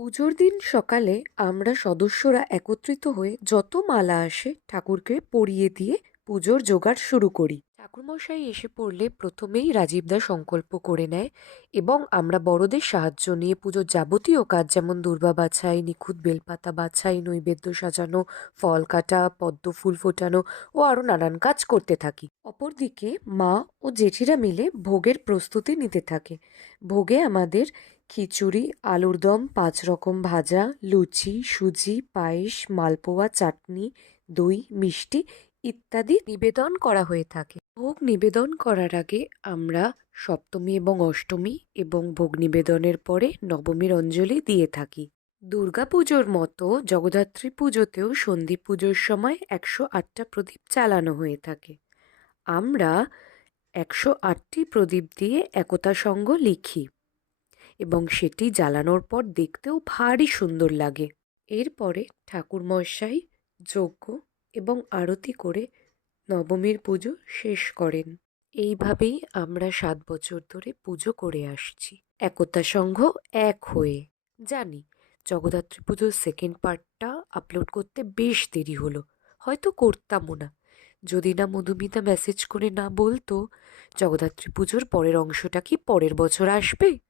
পুজোর দিন সকালে আমরা সদস্যরা একত্রিত হয়ে যত মালা আসে ঠাকুরকে পরিয়ে দিয়ে পুজোর জোগাড় শুরু করি। ঠাকুরমশাই এসে পড়লে প্রথমেই রাজীবদা সংকল্প করে নেয় এবং আমরা বড়দের সাহায্য নিয়ে পুজোর যাবতীয় কাজ যেমন দুর্বা বাছাই, নিখুঁত বেলপাতা বাছাই, নৈবেদ্য সাজানো, ফল কাটা, পদ্ম ফুল ফোটানো ও আরও নানান কাজ করতে থাকি। অপরদিকে মা ও জেঠিরা মিলে ভোগের প্রস্তুতি নিতে থাকে। ভোগে আমাদের খিচুড়ি, আলুর দম, পাঁচ রকম ভাজা, লুচি, সুজি, পায়েস, মালপোয়া, চাটনি, দই, মিষ্টি ইত্যাদি নিবেদন করা হয়ে থাকে। ভোগ নিবেদন করার আগে আমরা সপ্তমী এবং অষ্টমী এবং ভোগ নিবেদনের পরে নবমীর অঞ্জলি দিয়ে থাকি। দুর্গাপুজোর মতো জগদ্ধাত্রী পুজোতেও সন্ধি পুজোর সময় একশো আটটা প্রদীপ চালানো হয়ে থাকে। আমরা একশো আটটি প্রদীপ দিয়ে একতা সঙ্গ লিখি। এবং সেটি জ্বালানোর পর দেখতেও ভারী সুন্দর লাগে। এরপরে ঠাকুরমশাই যজ্ঞ এবং আরতি করে নবমীর পুজো শেষ করেন। এইভাবেই আমরা সাত বছর ধরে পুজো করে আসছি। একতা সংঘ এক হয়ে। জানি, জগদ্ধাত্রী পুজোর সেকেন্ড পার্টটা আপলোড করতে বেশ দেরি হলো। হয়তো করতামও না। যদি না মধুমিতা মেসেজ করে না বলতো, জগদ্ধাত্রী পুজোর পরের অংশটা কি পরের বছর আসবে?